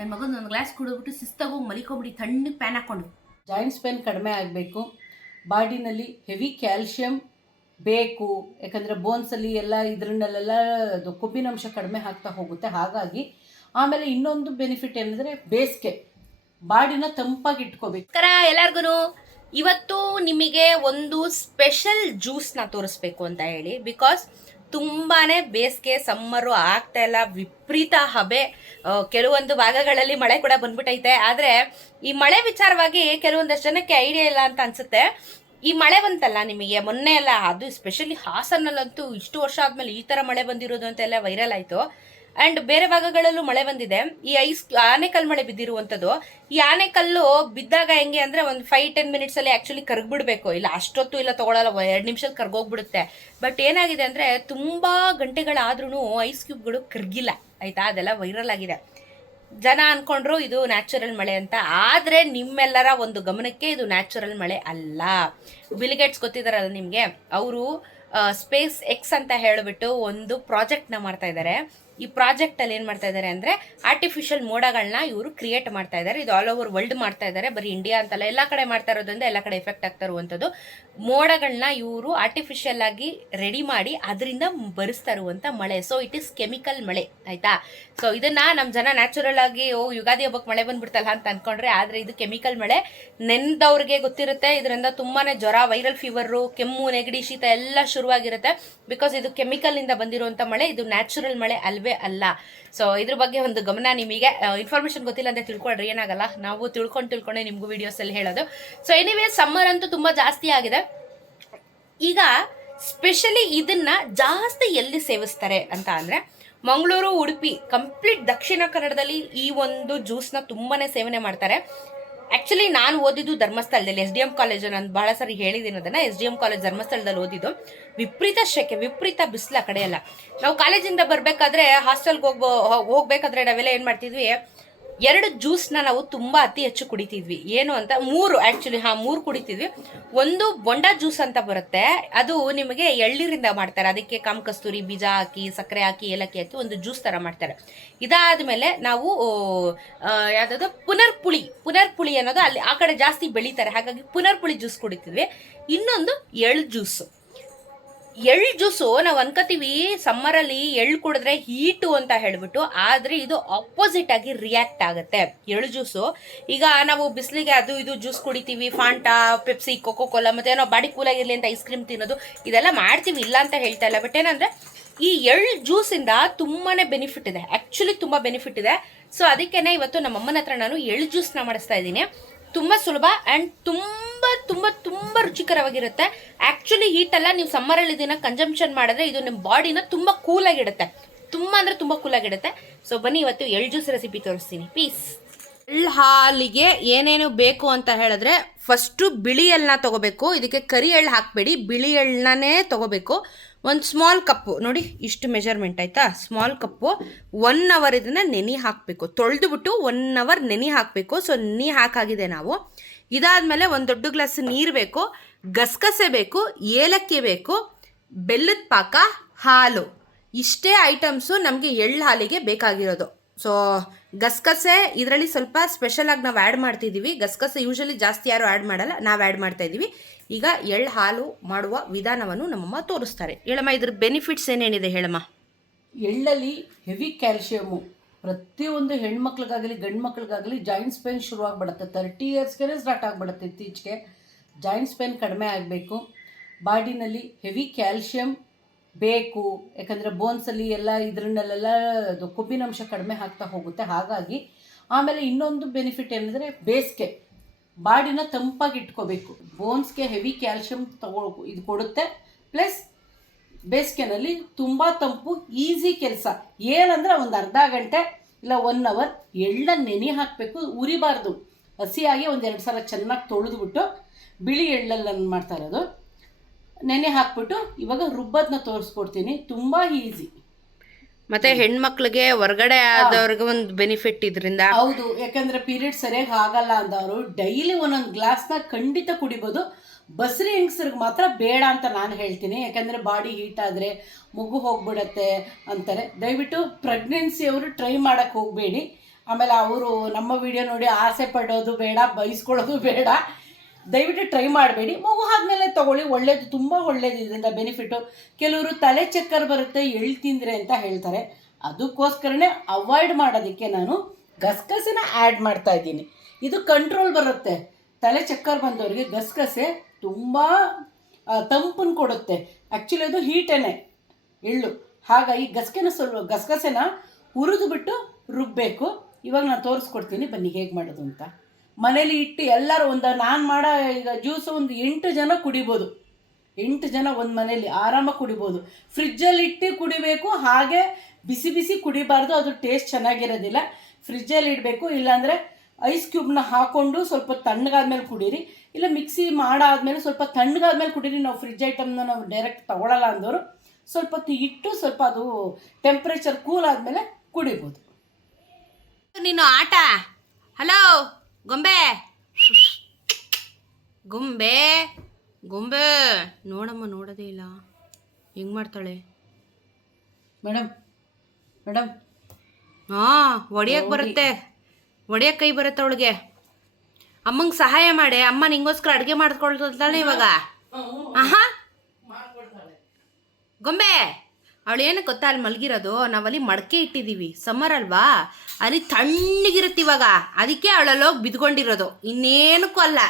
ನನ್ನ ಮಗನ ಒಂದು ಗ್ಲಾಸ್ ಕುಡಿದ್ಬಿಟ್ಟು ಶಿಸ್ತಾಗಿ ಹೋಗಿ ಮಲಿಕೊಂಬಿಡಿ, ತಣ್ಣಗೆ ಪ್ಯಾನ್ ಹಾಕ್ಕೊಂಡು. ಜಾಯಿಂಟ್ಸ್ ಪೇನ್ ಕಡಿಮೆ ಆಗಬೇಕು, ಬಾಡಿನಲ್ಲಿ ಹೆವಿ ಕ್ಯಾಲ್ಶಿಯಂ ಬೇಕು, ಯಾಕಂದರೆ ಬೋನ್ಸಲ್ಲಿ ಎಲ್ಲ ಇದರನ್ನೆಲ್ಲ ಅದು ಕೊಬ್ಬಿನಂಶ ಕಡಿಮೆ ಆಗ್ತಾ ಹೋಗುತ್ತೆ. ಹಾಗಾಗಿ ಆಮೇಲೆ ಇನ್ನೊಂದು ಬೆನಿಫಿಟ್ ಏನಂದರೆ ಬೇಸಿಗೆ ಬಾಡಿನ ತಂಪಾಗಿ ಇಟ್ಕೋಬೇಕು. ಎಲ್ಲರಿಗೂ ಇವತ್ತು ನಿಮಗೆ ಒಂದು ಸ್ಪೆಷಲ್ ಜ್ಯೂಸ್ನ ತೋರಿಸ್ಬೇಕು ಅಂತ ಹೇಳಿ, ಬಿಕಾಸ್ ತುಂಬಾನೇ ಬೇಸಿಗೆ ಸಮ್ಮರು ಆಗ್ತಾ ಇಲ್ಲ, ವಿಪರೀತ ಹಬೆ. ಕೆಲವೊಂದು ಭಾಗಗಳಲ್ಲಿ ಮಳೆ ಕೂಡ ಬಂದ್ಬಿಟ್ಟೈತೆ. ಆದರೆ ಈ ಮಳೆ ವಿಚಾರವಾಗಿ ಕೆಲವೊಂದಷ್ಟು ಜನಕ್ಕೆ ಐಡಿಯಾ ಇಲ್ಲ ಅಂತ ಅನ್ಸುತ್ತೆ. ಈ ಮಳೆ ಬಂತಲ್ಲ ನಿಮಗೆ ಮೊನ್ನೆ ಎಲ್ಲ, ಅದು ಸ್ಪೆಷಲಿ ಹಾಸನಲ್ಲಂತೂ ಇಷ್ಟು ವರ್ಷ ಆದ್ಮೇಲೆ ಈ ಥರ ಮಳೆ ಬಂದಿರೋದು ಅಂತೆಲ್ಲ ವೈರಲ್ ಆಯಿತು. ಆ್ಯಂಡ್ ಬೇರೆ ಭಾಗಗಳಲ್ಲೂ ಮಳೆ ಬಂದಿದೆ. ಈ ಆನೆಕಲ್ಲು ಮಳೆ ಬಿದ್ದಿರುವಂಥದ್ದು. ಈ ಆನೆಕಲ್ಲು ಬಿದ್ದಾಗ ಹೆಂಗೆ ಅಂದರೆ ಒಂದು 5-10 ಮಿನಿಟ್ಸಲ್ಲಿ ಆ್ಯಕ್ಚುಲಿ ಕರ್ಗ್ಬಿಡ್ಬೇಕು, ಇಲ್ಲ ಅಷ್ಟೊತ್ತು ಇಲ್ಲ ತೊಗೊಳಲ್ಲ, 2 ನಿಮಿಷದಲ್ಲಿ ಕರ್ಗೋಗ್ಬಿಡುತ್ತೆ. ಬಟ್ ಏನಾಗಿದೆ ಅಂದರೆ ತುಂಬ ಗಂಟೆಗಳಾದ್ರೂ ಐಸ್ ಕ್ಯೂಬ್ಗಳು ಕರ್ಗಿಲ್ಲ, ಆಯಿತಾ? ಅದೆಲ್ಲ ವೈರಲ್ ಆಗಿದೆ. ಜನ ಅಂದ್ಕೊಂಡ್ರು ಇದು ನ್ಯಾಚುರಲ್ ಮಳೆ ಅಂತ. ಆದರೆ ನಿಮ್ಮೆಲ್ಲರ ಒಂದು ಗಮನಕ್ಕೆ ಇದು ನ್ಯಾಚುರಲ್ ಮಳೆ ಅಲ್ಲ. ಬಿಲ್ ಗೇಟ್ಸ್ ಗೊತ್ತಿದ್ದಾರಲ್ಲ ನಿಮಗೆ, ಅವರು ಸ್ಪೇಸ್ ಎಕ್ಸ್ ಅಂತ ಹೇಳಿಬಿಟ್ಟು ಒಂದು ಪ್ರಾಜೆಕ್ಟ್ನ ಮಾಡ್ತಾ ಇದ್ದಾರೆ. ಈ ಪ್ರಾಜೆಕ್ಟಲ್ಲಿ ಏನು ಮಾಡ್ತಾ ಇದ್ದಾರೆ ಅಂದರೆ ಆರ್ಟಿಫಿಷಿಯಲ್ ಮೋಡಗಳನ್ನ ಇವರು ಕ್ರಿಯೇಟ್ ಮಾಡ್ತಾ ಇದ್ದಾರೆ. ಇದು ಆಲ್ ಓವರ್ ವರ್ಲ್ಡ್ ಮಾಡ್ತಾ ಇದ್ದಾರೆ, ಬರೀ ಇಂಡಿಯಾ ಅಂತಲ್ಲ, ಎಲ್ಲ ಕಡೆ ಮಾಡ್ತಾ ಇರೋದ್ರಿಂದ ಎಲ್ಲ ಕಡೆ ಎಫೆಕ್ಟ್ ಆಗ್ತಾ ಇರುವಂಥದ್ದು. ಮೋಡಗಳನ್ನ ಇವರು ಆರ್ಟಿಫಿಷಿಯಲ್ ಆಗಿ ರೆಡಿ ಮಾಡಿ ಅದರಿಂದ ಬರಿಸ್ತಾ ಇರುವಂಥ ಮಳೆ. ಸೊ ಇಟ್ ಈಸ್ ಕೆಮಿಕಲ್ ಮಳೆ, ಆಯಿತಾ? ಸೊ ಇದನ್ನು ನಮ್ಮ ಜನ ನ್ಯಾಚುರಲ್ ಆಗಿ ಯುಗಾದಿ ಹಬ್ಬಕ್ಕೆ ಮಳೆ ಬಂದ್ಬಿಡ್ತಲ್ಲ ಅಂತ ಅಂದ್ಕೊಂಡ್ರೆ, ಆದರೆ ಇದು ಕೆಮಿಕಲ್ ಮಳೆ. ನೆನೆದವ್ರಿಗೆ ಗೊತ್ತಿರುತ್ತೆ, ಇದರಿಂದ ತುಂಬಾ ಜ್ವರ, ವೈರಲ್ ಫೀವರು, ಕೆಮ್ಮು, ನೆಗಡಿ, ಶೀತ ಎಲ್ಲ ಶುರುವಾಗಿರುತ್ತೆ. ಬಿಕಾಸ್ ಇದು ಕೆಮಿಕಲಿಂದ ಬಂದಿರುವಂಥ ಮಳೆ, ಇದು ನ್ಯಾಚುರಲ್ ಮಳೆ ಅಲ್ವೇ ಅಲ್ಲ. ಸೊ ಇದ್ರ ಬಗ್ಗೆ ಒಂದು ಗಮನ. ನಿಮಗೆ ಇನ್ಫಾರ್ಮೇಶನ್ ಗೊತ್ತಿಲ್ಲ ಅಂತ ತಿಳ್ಕೊಳ್ರಿ, ಏನಾಗಲ್ಲ, ನಾವು ತಿಳ್ಕೊಂಡೆ ನಿಮಗೂ ವಿಡಿಯೋಸಲ್ಲಿ ಹೇಳೋದು. ಸೊ ಎನಿವೇ ಸಮ್ಮರ್ ಅಂತೂ ತುಂಬ ಜಾಸ್ತಿ ಆಗಿದೆ. ಈಗ ಸ್ಪೆಷಲಿ ಇದನ್ನ ಜಾಸ್ತಿ ಎಲ್ಲಿ ಸೇವಿಸ್ತಾರೆ ಅಂತ ಅಂದರೆ ಮಂಗಳೂರು, ಉಡುಪಿ, ಕಂಪ್ಲೀಟ್ ದಕ್ಷಿಣ ಕನ್ನಡದಲ್ಲಿ ಈ ಒಂದು ಜ್ಯೂಸ್ನ ತುಂಬಾ ಸೇವನೆ ಮಾಡ್ತಾರೆ. ಆ್ಯಕ್ಚುಲಿ ನಾನು ಓದಿದ್ದು ಧರ್ಮಸ್ಥಳದಲ್ಲಿ, SDM ಕಾಲೇಜು. ನಾನು ಭಾಳ ಸರಿ ಹೇಳಿದ್ದೀನಿ ಅದನ್ನು, SDM ಕಾಲೇಜ್ ಧರ್ಮಸ್ಥಳದಲ್ಲಿ ಓದಿದ್ದು. ವಿಪರೀತ ಶೆಕೆ, ವಿಪರೀತ ಬಿಸಿಲು ಆ ಕಡೆ ಎಲ್ಲ. ನಾವು ಕಾಲೇಜಿಂದ ಬರಬೇಕಾದ್ರೆ ಹಾಸ್ಟೆಲ್ಗೆ ಹೋಗ್ಬೇಕಾದ್ರೆ ನಾವೆಲ್ಲ ಏನು ಮಾಡ್ತಿದ್ವಿ, 2 ಜ್ಯೂಸ್ನ ನಾವು ತುಂಬ ಅತಿ ಹೆಚ್ಚು ಕುಡಿತಿದ್ವಿ. ಏನು ಅಂತ 3 ಕುಡಿತಿದ್ವಿ. ಒಂದು ಬೊಂಡಾ ಜ್ಯೂಸ್ ಅಂತ ಬರುತ್ತೆ, ಅದು ನಿಮಗೆ ಎಳ್ನೀರಿಂದ ಮಾಡ್ತಾರೆ. ಅದಕ್ಕೆ ಕಾಮಕಸ್ತೂರಿ ಬೀಜ ಹಾಕಿ, ಸಕ್ಕರೆ ಹಾಕಿ, ಏಲಕ್ಕಿ ಹಾಕಿ ಒಂದು ಜ್ಯೂಸ್ ಥರ ಮಾಡ್ತಾರೆ. ಇದಾದಮೇಲೆ ನಾವು ಯಾವುದಾದ್ರು ಪುನರ್ಪುಳಿ ಅನ್ನೋದು ಅಲ್ಲಿ ಆ ಕಡೆ ಜಾಸ್ತಿ ಬೆಳೀತಾರೆ, ಹಾಗಾಗಿ ಪುನರ್ಪುಳಿ ಜ್ಯೂಸ್ ಕುಡಿತಿದ್ವಿ. ಇನ್ನೊಂದು ಎಳ್ಳು ಜ್ಯೂಸು ನಾವು ಅನ್ಕೋತೀವಿ ಸಮ್ಮರಲ್ಲಿ ಎಳ್ಳು ಕುಡಿದ್ರೆ ಹೀಟು ಅಂತ ಹೇಳ್ಬಿಟ್ಟು, ಆದರೆ ಇದು ಆಪೋಸಿಟ್ ಆಗಿ ರಿಯಾಕ್ಟ್ ಆಗುತ್ತೆ ಎಳ್ಳು ಜ್ಯೂಸು. ಈಗ ನಾವು ಬಿಸಿಲಿಗೆ ಅದು ಇದು ಜ್ಯೂಸ್ ಕುಡಿತೀವಿ, ಫಾಂಟಾ, ಪೆಪ್ಸಿ, ಕೋಕೋ ಕೋಲಾ, ಮತ್ತು ಏನೋ ಬಾಡಿ ಕೂಲಾಗಿರಲಿ ಅಂತ ಐಸ್ ಕ್ರೀಮ್ ತಿನ್ನೋದು, ಇದೆಲ್ಲ ಮಾಡ್ತೀವಿ, ಇಲ್ಲ ಅಂತ ಹೇಳ್ತಾ ಇಲ್ಲ. ಬಟ್ ಏನಂದರೆ ಈ ಎಳ್ಳು ಜ್ಯೂಸಿಂದ ತುಂಬಾ ಬೆನಿಫಿಟ್ ಇದೆ, ಆ್ಯಕ್ಚುಲಿ ತುಂಬ ಬೆನಿಫಿಟ್ ಇದೆ. ಸೊ ಅದಕ್ಕೇ ಇವತ್ತು ನಮ್ಮಮ್ಮನ ಹತ್ರ ನಾನು ಎಳ್ಳು ಜ್ಯೂಸ್ನ ಮಾಡಿಸ್ತಾ ಇದ್ದೀನಿ. ತುಂಬ ಸುಲಭ ಆ್ಯಂಡ್ ತುಂಬ ರುಚಿಕರವಾಗಿರುತ್ತೆ. ಆ್ಯಕ್ಚುಲಿ ಹೀಟಲ್ಲ, ನೀವು ಸಮ್ಮರಲ್ಲಿ ಇದನ್ನು ಕನ್ಸಂಪ್ಷನ್ ಮಾಡಿದ್ರೆ ಇದು ನಿಮ್ಮ ಬಾಡಿನ ತುಂಬ ಕೂಲಾಗಿಡುತ್ತೆ, ತುಂಬ ಕೂಲಾಗಿಡುತ್ತೆ. ಸೊ ಬನ್ನಿ ಇವತ್ತು ಎಳ್ಳು ಜ್ಯೂಸ್ ರೆಸಿಪಿ ತೋರಿಸ್ತೀನಿ. ಪೀಸ್ ಎಳ್ಳು ಹಾಲಿಗೆ ಏನೇನು ಬೇಕು ಅಂತ ಹೇಳಿದ್ರೆ, ಫಸ್ಟು ಬಿಳಿ ಎಳ್ಳನ್ನ ತೊಗೋಬೇಕು. ಇದಕ್ಕೆ ಕರಿ ಎಳ್ಳು ಹಾಕಬೇಡಿ, ಬಿಳಿ ಎಳ್ಳನ್ನೇ ತೊಗೋಬೇಕು. ಒಂದು ಸ್ಮಾಲ್ ಕಪ್ಪು ನೋಡಿ, ಇಷ್ಟು ಮೆಜರ್ಮೆಂಟ್ ಆಯಿತಾ, ಸ್ಮಾಲ್ ಕಪ್ಪು. 1 ಅವರ್ ಇದನ್ನು ನೆನೆ ಹಾಕಬೇಕು, ತೊಳೆದುಬಿಟ್ಟು 1 ಅವರ್ ನೆನೆ ಹಾಕಬೇಕು. ಸೊ ನೆನೆ ಹಾಕಾಗಿದೆ ನಾವು. ಇದಾದಮೇಲೆ ಒಂದು ದೊಡ್ಡ ಗ್ಲಾಸ್ ನೀರು ಬೇಕು, ಗಸಗಸೆ ಬೇಕು, ಏಲಕ್ಕಿ ಬೇಕು, ಬೆಲ್ಲದ ಪಾಕ, ಹಾಲು. ಇಷ್ಟೇ ಐಟಮ್ಸು ನಮಗೆ ಎಳ್ಳು ಹಾಲಿಗೆ ಬೇಕಾಗಿರೋದು. ಸೊ ಗಸಗಸೆ ಇದರಲ್ಲಿ ಸ್ವಲ್ಪ ಸ್ಪೆಷಲಾಗಿ ನಾವು ಆ್ಯಡ್ ಮಾಡ್ತಿದ್ದೀವಿ. ಗಸಗಸೆ ಯೂಶಲಿ ಜಾಸ್ತಿ ಯಾರು ಆ್ಯಡ್ ಮಾಡಲ್ಲ, ನಾವು ಆ್ಯಡ್ ಮಾಡ್ತಾಯಿದ್ದೀವಿ. ಈಗ ಎಳ್ಳು ಹಾಲು ಮಾಡುವ ವಿಧಾನವನ್ನು ನಮ್ಮಮ್ಮ ತೋರಿಸ್ತಾರೆ. ಹೇಳಮ್ಮ, ಇದ್ರ ಬೆನಿಫಿಟ್ಸ್ ಏನೇನಿದೆ ಹೇಳಮ್ಮ. ಎಳ್ಳಲ್ಲಿ ಹೆವಿ ಕ್ಯಾಲ್ಶಿಯಮು, ಪ್ರತಿಯೊಂದು ಹೆಣ್ಮಕ್ಳಿಗಾಗಲಿ ಗಂಡು ಮಕ್ಳಿಗಾಗಲಿ ಜಾಯಿಂಟ್ಸ್ ಪೇನ್ ಶುರುವಾಗ್ಬಿಡುತ್ತೆ. 30 ಇಯರ್ಸ್ಗೆ ಸ್ಟಾರ್ಟ್ ಆಗಿಬಿಡುತ್ತೆ. ಇತ್ತೀಚೆಗೆ ಜಾಯಿಂಟ್ಸ್ ಪೇನ್ ಕಡಿಮೆ ಆಗಬೇಕು, ಬಾಡಿನಲ್ಲಿ ಹೆವಿ ಕ್ಯಾಲ್ಶಿಯಂ ಬೇಕು, ಯಾಕಂದರೆ ಬೋನ್ಸಲ್ಲಿ ಎಲ್ಲ ಇದರನ್ನೆಲ್ಲ ಅದು ಕೊಬ್ಬಿನಂಶ ಕಡಿಮೆ ಆಗ್ತಾ ಹೋಗುತ್ತೆ. ಹಾಗಾಗಿ ಆಮೇಲೆ ಇನ್ನೊಂದು ಬೆನಿಫಿಟ್ ಏನಂದರೆ ಬೇಸಿಗೆ ಬಾಡಿನ ತಂಪಾಗಿ ಇಟ್ಕೋಬೇಕು. ಬೋನ್ಸ್ಗೆ ಹೆವಿ ಕ್ಯಾಲ್ಶಿಯಂ ಇದು ಕೊಡುತ್ತೆ. ಪ್ಲಸ್ ಬೇಸಿಗೆನಲ್ಲಿ ತುಂಬ ತಂಪು, ಈಸಿ ಕೆಲಸ. ಏನಂದರೆ ಒಂದು ಅರ್ಧ ಗಂಟೆ ಇಲ್ಲ 1 ಅವರ್ ಎಳ್ಳನ್ನು ನೆನೆ ಹಾಕಬೇಕು, ಉರಿಬಾರ್ದು. ಹಸಿಯಾಗಿ 1-2 ಸಲ ಚೆನ್ನಾಗಿ ತೊಳೆದ್ಬಿಟ್ಟು, ಬಿಳಿ ಎಳ್ಳಲ್ಲಿ ಮಾಡ್ತಾ ಇರೋದು, ನೆನೆ ಹಾಕ್ಬಿಟ್ಟು ಇವಾಗ ರುಬ್ಬದನ್ನ ತೋರಿಸ್ಕೊಡ್ತೀನಿ. ತುಂಬ ಈಸಿ. ಮತ್ತೆ ಹೆಣ್ಮಕ್ಳಿಗೆ ಹೊರಗಡೆ ಆದವ್ರಿಗೆ ಒಂದು ಬೆನಿಫಿಟ್ ಇದರಿಂದ. ಹೌದು, ಯಾಕಂದರೆ ಪೀರಿಯಡ್ ಸರಿಯಾಗಿ ಆಗಲ್ಲ ಅಂದವರು ಡೈಲಿ 1 ಗ್ಲಾಸ್ನ ಖಂಡಿತ ಕುಡಿಬೋದು. ಬಸ್ರಿ ಹೆಂಗಸ್ರಿಗೆ ಮಾತ್ರ ಬೇಡ ಅಂತ ನಾನು ಹೇಳ್ತೀನಿ, ಯಾಕಂದರೆ ಬಾಡಿ ಹೀಟ್ ಆದರೆ ಮಗು ಹೋಗ್ಬಿಡತ್ತೆ ಅಂತಾರೆ. ದಯವಿಟ್ಟು ಪ್ರೆಗ್ನೆನ್ಸಿಯವರು ಟ್ರೈ ಮಾಡೋಕ್ಕೆ ಹೋಗಬೇಡಿ. ಆಮೇಲೆ ಅವರು ನಮ್ಮ ವಿಡಿಯೋ ನೋಡಿ ಆಸೆ ಪಡೋದು ಬೇಡ, ಬಯಸ್ಕೊಳ್ಳೋದು ಬೇಡ. ದಯವಿಟ್ಟು ಟ್ರೈ ಮಾಡಬೇಡಿ. ಮಗು ಆದಮೇಲೆ ತೊಗೊಳ್ಳಿ, ಒಳ್ಳೇದು, ತುಂಬ ಒಳ್ಳೇದು ಇದರಿಂದ ಬೆನಿಫಿಟ್ಟು. ಕೆಲವರು ತಲೆ ಚಕ್ಕರ್ ಬರುತ್ತೆ ಎಳ್ಳು ತಿಂದರೆ ಅಂತ ಹೇಳ್ತಾರೆ. ಅದಕ್ಕೋಸ್ಕರನೇ ಅವಾಯ್ಡ್ ಮಾಡೋದಕ್ಕೆ ನಾನು ಗಸಗಸೆನ ಆ್ಯಡ್ ಮಾಡ್ತಾ ಇದ್ದೀನಿ. ಇದು ಕಂಟ್ರೋಲ್ ಬರುತ್ತೆ. ತಲೆ ಚಕ್ಕರ್ ಬಂದವರಿಗೆ ಗಸಗಸೆ ತುಂಬ ತಂಪನ್ನು ಕೊಡುತ್ತೆ. ಆ್ಯಕ್ಚುಲಿ ಅದು ಹೀಟೇನೆ ಎಳ್ಳು. ಹಾಗಾಗಿ ಗಸಗಸೆನ ಹುರಿದು ಬಿಟ್ಟು ರುಬ್ಬಬೇಕು. ಇವಾಗ ನಾನು ತೋರಿಸ್ಕೊಡ್ತೀನಿ ಬನ್ನಿ ಹೇಗೆ ಮಾಡೋದು ಅಂತ. ಮನೇಲಿ ಇಟ್ಟು ಎಲ್ಲರೂ ನಾನು ಮಾಡೋ ಈಗ ಜ್ಯೂಸು ಒಂದು 8 ಜನ ಕುಡಿಬೋದು. 8 ಜನ ಒಂದು ಮನೇಲಿ ಆರಾಮಾಗಿ ಕುಡಿಬೋದು. ಫ್ರಿಜ್ಜಲ್ಲಿ ಇಟ್ಟು ಕುಡಿಬೇಕು. ಹಾಗೆ ಬಿಸಿ ಬಿಸಿ ಕುಡಿಬಾರ್ದು, ಅದು ಟೇಸ್ಟ್ ಚೆನ್ನಾಗಿರೋದಿಲ್ಲ. ಫ್ರಿಜ್ಜಲ್ಲಿ ಇಡಬೇಕು. ಇಲ್ಲಾಂದರೆ ಐಸ್ ಕ್ಯೂಬ್ನ ಹಾಕ್ಕೊಂಡು ಸ್ವಲ್ಪ ತಣ್ಣಗಾದ್ಮೇಲೆ ಕುಡೀರಿ. ಇಲ್ಲ ಮಿಕ್ಸಿ ಮಾಡಾದ್ಮೇಲೆ ಸ್ವಲ್ಪ ತಣ್ಣಗಾದ್ಮೇಲೆ ಕುಡೀರಿ. ನಾವು ಫ್ರಿಜ್ ಐಟಮ್ನ ನಾವು ಡೈರೆಕ್ಟ್ ತೊಗೊಳ್ಳಲ್ಲ ಅಂದವರು ಸ್ವಲ್ಪ ಹೊತ್ತು ಇಟ್ಟು ಸ್ವಲ್ಪ ಅದು ಟೆಂಪ್ರೇಚರ್ ಕೂಲ್ ಆದಮೇಲೆ ಕುಡಿಬೋದು. ನೀನು ಆಟ. ಹಲೋ ಗೊಂಬೆ, ಗೊಂಬೆ ಗೊಂಬೆ ನೋಡಮ್ಮ, ನೋಡೋದೇ ಇಲ್ಲ, ಹೆಂಗೆ ಮಾಡ್ತಾಳೆ ಮೇಡಮ್. ಮೇಡಮ್ ಹಾಂ, ಒಡೆಯಕ್ಕೆ ಬರುತ್ತೆ, ಒಡೆಯಕ್ಕೆ ಕೈ ಬರುತ್ತೆ ಅವಳಿಗೆ. ಅಮ್ಮಂಗೆ ಸಹಾಯ ಮಾಡಿ, ಅಮ್ಮ ನಿಂಗೋಸ್ಕರ ಅಡುಗೆ ಮಾಡ್ಕೊಳ್ತಾಳೆ ಇವಾಗ. ಆಹಾ ಗೊಂಬೆ, ಅವಳು ಏನು ಗೊತ್ತಾ ಅಲ್ಲಿ ಮಲಗಿರೋದು, ನಾವಲ್ಲಿ ಮಡಕೆ ಇಟ್ಟಿದ್ದೀವಿ, ಸಮ್ಮರ್ ಅಲ್ವಾ, ಅಲ್ಲಿ ತಣ್ಣಗಿರುತ್ತೆ ಇವಾಗ, ಅದಕ್ಕೆ ಅವಳಲ್ಲೋಗಿ ಬಿದ್ಕೊಂಡಿರೋದು, ಇನ್ನೇನಕ್ಕೂ ಅಲ್ಲ.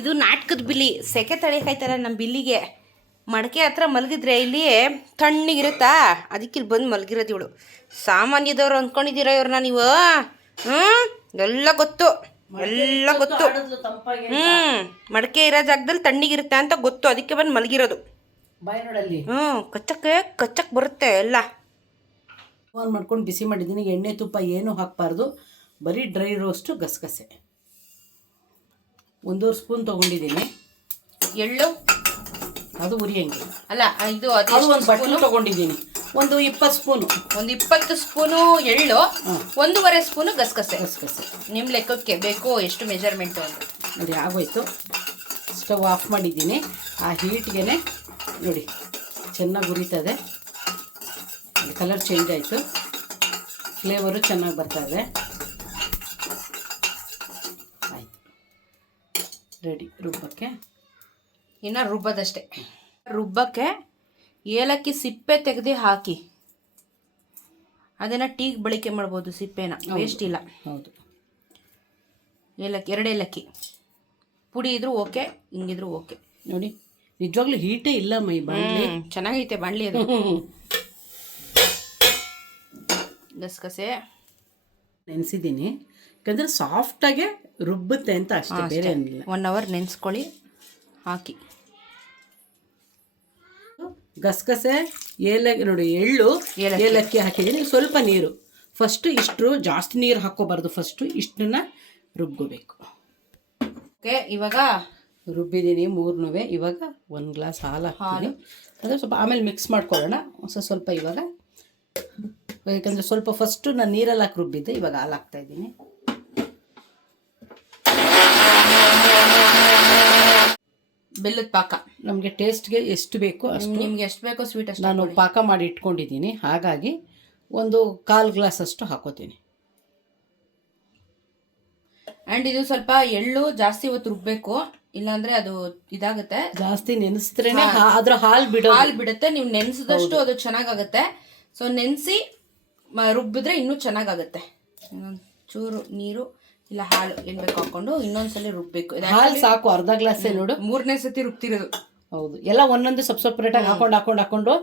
ಇದು ನಾಟಕದ ಬಿಲ್ಲಿ, ಸೆಕೆ ತಡೆಯಕಾಯ್ತಲ್ಲ ನಮ್ಮ ಬಿಲ್ಲಿಗೆ. ಮಡಕೆ ಹತ್ರ ಮಲಗಿದ್ರೆ ಇಲ್ಲಿ ತಣ್ಣಗಿರುತ್ತಾ, ಅದಕ್ಕೆ ಇಲ್ಲಿ ಬಂದು ಮಲಗಿರೋದು ಇವಳು. ಸಾಮಾನ್ಯದವ್ರು ಅಂದ್ಕೊಂಡಿದ್ದೀರ ಇವ್ರನ್ನ ನೀವು? ಎಲ್ಲ ಗೊತ್ತು, ಎಲ್ಲ ಗೊತ್ತು. ಮಡಕೆ ಇರೋ ಜಾಗದಲ್ಲಿ ತಣ್ಣಗಿರುತ್ತೆ ಅಂತ ಗೊತ್ತು, ಅದಕ್ಕೆ ಬಂದು ಮಲಗಿರೋದು. ಬಾಯ್ ನೋಡಲ್ಲಿ. ಕಚ್ಚಕ್ಕೆ ಬರುತ್ತೆ ಎಲ್ಲ. ಆನ್ ಮಾಡ್ಕೊಂಡು ಬಿಸಿ ಮಾಡಿದ್ದೀನಿ. ಎಣ್ಣೆ ತುಪ್ಪ ಏನೂ ಹಾಕಬಾರ್ದು, ಬರೀ ಡ್ರೈ ರೋಸ್ಟು ಗಸಗಸೆ. 1.5 ಸ್ಪೂನ್ ತೊಗೊಂಡಿದ್ದೀನಿ. ಎಳ್ಳು ಅದು ಉರಿಯಂಗೆ ಅಲ್ಲ, ಇದು ಒಂದು ಬಟ್ಲು ತೊಗೊಂಡಿದ್ದೀನಿ. ಒಂದು 20 ಸ್ಪೂನು. ಒಂದು 20 ಸ್ಪೂನು ಎಳ್ಳು, 1.5 ಸ್ಪೂನು ಗಸಗಸೆ. ನಿಮ್ಮ ಲೆಕ್ಕಕ್ಕೆ ಬೇಕು ಎಷ್ಟು ಮೆಜರ್ಮೆಂಟು ಅಂತ ನೋಡಿ. ಆಗೋಯ್ತು. ಸ್ಟವ್ ಆಫ್ ಮಾಡಿದ್ದೀನಿ. ಆ ಹೀಟ್ಗೆ ನೋಡಿ ಚೆನ್ನಾಗಿ ಉರಿತದೆ. ಕಲರ್ ಚೇಂಜ್ ಆಯಿತು, ಫ್ಲೇವರು ಚೆನ್ನಾಗಿ ಬರ್ತಾಯಿದೆ. ಆಯಿತು, ರೆಡಿ ರುಬ್ಬಕ್ಕೆ. ಇನ್ನು ರುಬ್ಬೋದಷ್ಟೇ. ರುಬ್ಬಕ್ಕೆ ಏಲಕ್ಕಿ ಸಿಪ್ಪೆ ತೆಗೆದು ಹಾಕಿ, ಅದನ್ನು ಟೀಗೆ ಬಳಕೆ ಮಾಡ್ಬೋದು. ಸಿಪ್ಪೆನ ವೇಸ್ಟ್ ಇಲ್ಲ. ಹೌದು. ಏಲಕ್ಕಿ, 2 ಏಲಕ್ಕಿ ಪುಡಿ ಇದ್ರೂ ಓಕೆ, ಹಿಂಗಿದ್ರು ಓಕೆ. ನೋಡಿ ನಿಜವಾಗ್ಲೂ ಹೀಟೇ ಇಲ್ಲ ಮೈ ಬಾಣಲಿ. ಚೆನ್ನಾಗೈತೆ ಬಾಣಲಿ ಅದು. ಗಸಗಸೆ ನೆನೆಸಿದ್ದೀನಿ, ಯಾಕಂದರೆ ಸಾಫ್ಟಾಗೆ ರುಬ್ಬುತ್ತೆ ಅಂತ ಅಷ್ಟೇ, ಬೇರೆ ಏನಿಲ್ಲ. 1 ಅವರ್ ನೆನೆಸ್ಕೊಳ್ಳಿ, ಹಾಕಿ. ಗಸಗಸೆ, ಏಲಕ್ಕಿ ನೋಡಿ, ಎಳ್ಳು, ಏಲಕ್ಕಿ ಹಾಕಿದ್ದೀನಿ. ಸ್ವಲ್ಪ ನೀರು, ಫಸ್ಟು ಇಷ್ಟು ಜಾಸ್ತಿ ನೀರು ಹಾಕ್ಕೋಬಾರ್ದು, ಫಸ್ಟು ಇಷ್ಟನ್ನ ರುಬ್ಕೋಬೇಕು. ಓಕೆ, ಇವಾಗ ರುಬ್ಬಿದ್ದೀನಿ 3. ಇವಾಗ 1 ಗ್ಲಾಸ್ ಹಾಲು ಹಾಕ್ತೀನಿ. ಅದು ಸ್ವಲ್ಪ ಆಮೇಲೆ ಮಿಕ್ಸ್ ಮಾಡ್ಕೊಳ್ಳೋಣ. ಸ್ವಲ್ಪ ಇವಾಗ, ಯಾಕಂದರೆ ಸ್ವಲ್ಪ ಫಸ್ಟು ನಾನು ನೀರಲ್ಲಿ ಹಾಕಿ ರುಬ್ಬಿದ್ದೆ, ಇವಾಗ ಹಾಲು ಹಾಕ್ತಾಯಿದ್ದೀನಿ. ಬೆಲ್ಲದ ಪಾಕ ನಮಗೆ ಟೇಸ್ಟ್ಗೆ ಎಷ್ಟು ಬೇಕೋ ಅಷ್ಟು, ನಿಮ್ಗೆ ಎಷ್ಟು ಬೇಕೋ ಸ್ವೀಟ್ ಅಷ್ಟು ನಾನು ಪಾಕ ಮಾಡಿ ಇಟ್ಕೊಂಡಿದ್ದೀನಿ. ಹಾಗಾಗಿ 1/4 ಗ್ಲಾಸ್ ಅಷ್ಟು ಹಾಕೋತೀನಿ. ಆ್ಯಂಡ್ ಇದು ಸ್ವಲ್ಪ ಎಳ್ಳು ಜಾಸ್ತಿ ಹೊತ್ತು ರುಬ್ಬೇಕು, ಇಲ್ಲಾಂದ್ರೆ ಅದು ಇದಾಗುತ್ತೆ. ಜಾಸ್ತಿ ನೆನೆಸಿದ್ರೆ ಅದ್ರ ಹಾಲು ಬಿಡುತ್ತೆ. ನೀವು ನೆನೆಸಿದಷ್ಟು ಅದು ಚೆನ್ನಾಗಾಗುತ್ತೆ. ಸೊ ನೆನೆಸಿ ರುಬ್ಬಿದ್ರೆ ಇನ್ನೂ ಚೆನ್ನಾಗಾಗುತ್ತೆ. ಚೂರು ನೀರು ಇಲ್ಲ ಹಾಲು ಏನು ಬೇಕು ಹಾಕೊಂಡು ಇನ್ನೊಂದ್ಸಲ ರುಬ್ಬೇಕು. ಹಾಲು ಸಾಕು, ಅರ್ಧ ಗ್ಲಾಸೇ ನೋಡು. 3ನೇ ಸತಿ ರುಬ್ತಿರೋದು. ಹೌದು, ಎಲ್ಲ ಒಂದೊಂದು ಸಪ್ರೇಟಾಗಿ ಹಾಕೊಂಡು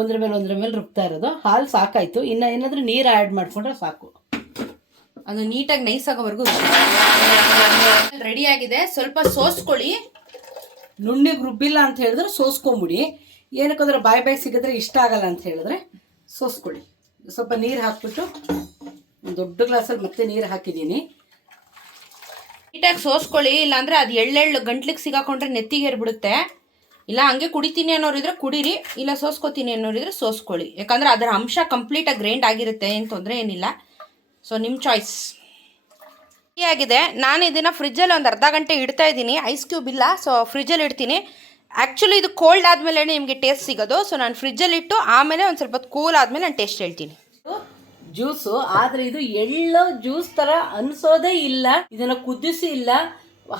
ಒಂದ್ರ ಮೇಲೆ ರುಬ್ತಾ ಇರೋದು. ಹಾಲು ಸಾಕಾಯ್ತು. ಇನ್ನು ಏನಾದರೂ ನೀರು ಆ್ಯಡ್ ಮಾಡಿಕೊಂಡ್ರೆ ಸಾಕು. ಅದು ನೀಟಾಗಿ ನೈಸ್ ಆಗೋವರೆಗೂ ರೆಡಿ ಆಗಿದೆ. ಸ್ವಲ್ಪ ಸೋಸ್ಕೊಳ್ಳಿ. ನುಣ್ಣಿಗೆ ರುಬ್ಬಿಲ್ಲ ಅಂತ ಹೇಳಿದ್ರೆ ಸೋಸ್ಕೊಂಬಿಡಿ. ಏನಕ್ಕಂದ್ರೆ ಬಾಯಿ ಸಿಗಿದ್ರೆ ಇಷ್ಟ ಆಗಲ್ಲ ಅಂತ ಹೇಳಿದ್ರೆ ಸೋಸ್ಕೊಳ್ಳಿ. ಸ್ವಲ್ಪ ನೀರು ಹಾಕ್ಬಿಟ್ಟು, ದೊಡ್ಡ ಗ್ಲಾಸಲ್ಲಿ ಮತ್ತೆ ನೀರು ಹಾಕಿದ್ದೀನಿ. ನೀಟಾಗಿ ಸೋಸ್ಕೊಳ್ಳಿ, ಇಲ್ಲಾಂದರೆ ಅದು ಎಳ್ಳೆಳ್ಳು ಗಂಟ್ಲಿಗೆ ಸಿಗಾಕೊಂಡ್ರೆ ನೆತ್ತಿಗೆ ಏರ್ಬಿಡುತ್ತೆ. ಇಲ್ಲ ಹಂಗೆ ಕುಡಿತೀನಿ ಅನ್ನೋರಿದ್ರೆ ಕುಡೀರಿ, ಇಲ್ಲ ಸೋಸ್ಕೋತೀನಿ ಅನ್ನೋರಿದ್ರೆ ಸೋಸ್ಕೊಳ್ಳಿ. ಯಾಕಂದರೆ ಅದರ ಅಂಶ ಕಂಪ್ಲೀಟಾಗಿ ಗ್ರೈಂಡ್ ಆಗಿರುತ್ತೆ, ಏನು ತೊಂದರೆ ಏನಿಲ್ಲ. ಸೊ ನಿಮ್ಮ ಚಾಯ್ಸ್. ಆಗಿದೆ. ನಾನು ಇದನ್ನು ಫ್ರಿಜ್ಜಲ್ಲಿ ಒಂದು ಅರ್ಧ ಗಂಟೆ ಇಡ್ತಾ ಇದ್ದೀನಿ. ಐಸ್ ಕ್ಯೂಬ್ ಇಲ್ಲ, ಸೊ ಫ್ರಿಜ್ಜಲ್ಲಿ ಇಡ್ತೀನಿ. ಆ್ಯಕ್ಚುಲಿ ಇದು ಕೋಲ್ಡ್ ಆದಮೇಲೆ ನಿಮಗೆ ಟೇಸ್ಟ್ ಸಿಗೋದು. ಸೊ ನಾನು ಫ್ರಿಜ್ಜಲ್ಲಿ ಇಟ್ಟು ಆಮೇಲೆ ಒಂದು ಸ್ವಲ್ಪ ಹೊತ್ತು ಕೂಲ್ ಆದಮೇಲೆ ನಾನು ಟೇಸ್ಟ್ ಹೇಳ್ತೀನಿ. ಜ್ಯೂಸು, ಆದರೆ ಇದು ಎಳ್ಳು ಜ್ಯೂಸ್ ಥರ ಅನಿಸೋದೇ ಇಲ್ಲ. ಇದನ್ನು ಕುದಿಸಿ ಇಲ್ಲ,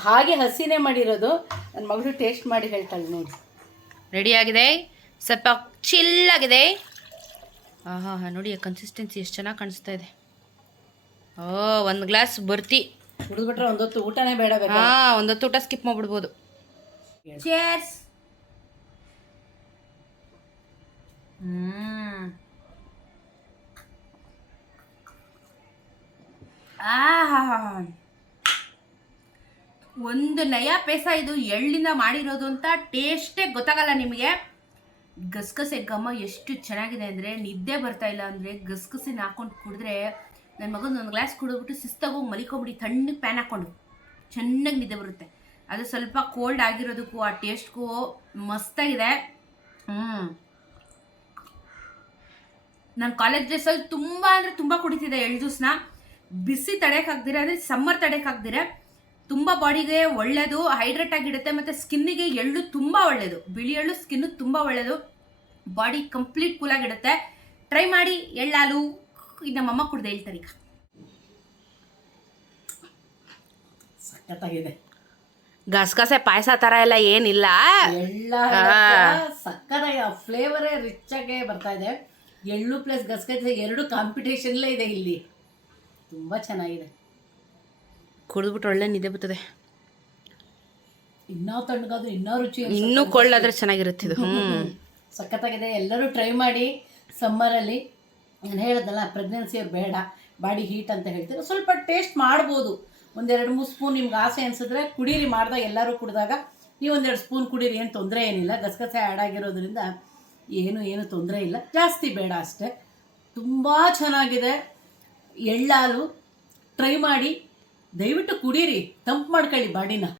ಹಾಗೆ ಹಸಿನೇ ಮಾಡಿರೋದು. ನನ್ನ ಮಗಳು ಟೇಸ್ಟ್ ಮಾಡಿ ಹೇಳ್ತಾಳೆ ನೋಡಿ. ರೆಡಿಯಾಗಿದೆ, ಸ್ವಲ್ಪ ಚಿಲ್ಲಾಗಿದೆ. ಆಹಾ ನೋಡಿ ಕನ್ಸಿಸ್ಟೆನ್ಸಿ ಎಷ್ಟು ಚೆನ್ನಾಗಿ ಕಾಣಿಸ್ತಾ ಇದೆ. ಒಂದು ಗ್ಲಾಸ್ ಬರ್ತಿ ಕುಡಿದ್ಬಿಟ್ರೆ ಒಂದೊತ್ತು ಊಟನೇ ಬೇಡ. ಒಂದೊತ್ತು ಊಟ ಸ್ಕಿಪ್ ಮಾಡ್ಬಿಡ್ಬೋದು. ಚೇರ್ಸ್. ಒಂದು ನಯ ಪೇಸ ಇದು ಎಳ್ಳಿಂದ ಮಾಡಿರೋದು ಅಂತ ಟೇಸ್ಟೇ ಗೊತ್ತಾಗಲ್ಲ ನಿಮಗೆ. ಗಸಗಸೆ ಘಮ ಎಷ್ಟು ಚೆನ್ನಾಗಿದೆ ಅಂದರೆ ನಿದ್ದೆ ಬರ್ತಾ ಇಲ್ಲ ಅಂದರೆ ಗಸಗಸೆನ ಹಾಕೊಂಡು ಕುಡಿದ್ರೆ, ನನ್ನ ಮಗನ ಒಂದು ಗ್ಲಾಸ್ ಕುಡಿದ್ಬಿಟ್ಟು ಶಿಸ್ತಾಗೋಗಿ ಮಲಿಕೊಂಬಿಡಿ, ತಣ್ಣಗೆ ಪ್ಯಾನ್ ಹಾಕ್ಕೊಂಡು ಚೆನ್ನಾಗಿ ನಿದ್ದೆ ಬರುತ್ತೆ. ಅದು ಸ್ವಲ್ಪ ಕೋಲ್ಡ್ ಆಗಿರೋದಕ್ಕೂ ಆ ಟೇಸ್ಟ್ಗೂ ಮಸ್ತಾಗಿದೆ. ನಾನು ಕಾಲೇಜ್ ಡೇಸಲ್ಲಿ ತುಂಬ ಅಂದರೆ ತುಂಬ ಕುಡಿತಿದ್ದೆ ಎಳ್ಳು ಜ್ಯೂಸ್ನ. ಬಿಸಿ ತಡೆಯೋಕ್ಕಾಗ್ದಿರ ಅಂದರೆ ಸಮ್ಮರ್ ತಡೆಯೋಕ್ಕಾಗ್ದಿರ ತುಂಬ ಬಾಡಿಗೆ ಒಳ್ಳೆಯದು, ಹೈಡ್ರೇಟ್ ಆಗಿಡುತ್ತೆ. ಮತ್ತು ಸ್ಕಿನ್ನಿಗೆ ಎಳ್ಳು ತುಂಬ ಒಳ್ಳೆಯದು, ಬಿಳಿ ಎಳ್ಳು ಸ್ಕಿನ್ನು ತುಂಬ ಒಳ್ಳೆಯದು, ಬಾಡಿ ಕಂಪ್ಲೀಟ್ ಕೂಲಾಗಿಡುತ್ತೆ. ಟ್ರೈ ಮಾಡಿ ಎಳ್ಳಾಲು. ಇದು ನಮ್ಮಮ್ಮ ಕುಡ್ದು ಹೇಳ್ತಾರೆ. ಈಗ ಸಖತ್ತಾಗಿದೆ. ಗಸಗಸೆ ಪಾಯಸ ಥರ ಎಲ್ಲ ಏನಿಲ್ಲ, ಎಲ್ಲ ಸಕ್ಕತ್ತಾಗಿ ಆ ಫ್ಲೇವರೇ ರಿಚ್ ಆಗಿ ಬರ್ತಾ ಇದೆ. ಎಳ್ಳು ಪ್ಲಸ್ ಗಸಗಸೆ ಎರಡು ಕಾಂಪಿಟೇಷನ್ಲೇ ಇದೆ ಇಲ್ಲಿ. ತುಂಬ ಚೆನ್ನಾಗಿದೆ. ಕುಡಿದ್ಬಿಟ್ಟು ಒಳ್ಳೆ ನಿದ್ದೆ ಬರ್ತದೆ. ಇನ್ನೂ ತಣ್ಣಗಾದ್ರೆ ಇನ್ನೂ ರುಚಿ, ಇನ್ನೂ ಕೊಳ್ಳಾದ್ರೆ ಚೆನ್ನಾಗಿರುತ್ತೆ ಇದು. ಸಖತ್ತಾಗಿದೆ. ಎಲ್ಲರೂ ಟ್ರೈ ಮಾಡಿ ಸಮ್ಮರಲ್ಲಿ. ನಾನು ಹೇಳಿದ್ನಲ್ಲ ಪ್ರೆಗ್ನೆನ್ಸಿಯವ್ರು ಬೇಡ, ಬಾಡಿ ಹೀಟ್ ಅಂತ ಹೇಳ್ತೀರ, ಸ್ವಲ್ಪ ಟೇಸ್ಟ್ ಮಾಡ್ಬೋದು. 1-2 ಸ್ಪೂನ್ ನಿಮ್ಗೆ ಆಸೆ ಅನಿಸಿದ್ರೆ ಕುಡೀರಿ. ಮಾಡಿದಾಗ ಎಲ್ಲರೂ ಕುಡಿದಾಗ ನೀವು 1-2 ಸ್ಪೂನ್ ಕುಡೀರಿ, ಏನು ತೊಂದರೆ ಏನಿಲ್ಲ. ಗಸಗಸೆ ಆ್ಯಡ್ ಆಗಿರೋದ್ರಿಂದ ಏನು ತೊಂದರೆ ಇಲ್ಲ, ಜಾಸ್ತಿ ಬೇಡ ಅಷ್ಟೇ. ತುಂಬ ಚೆನ್ನಾಗಿದೆ ಎಳ್ಳಾಲು. ಟ್ರೈ ಮಾಡಿ, ದಯವಿಟ್ಟು ಕುಡೀರಿ, ತಂಪು ಮಾಡ್ಕೊಳ್ಳಿ ಬಾಡಿನ.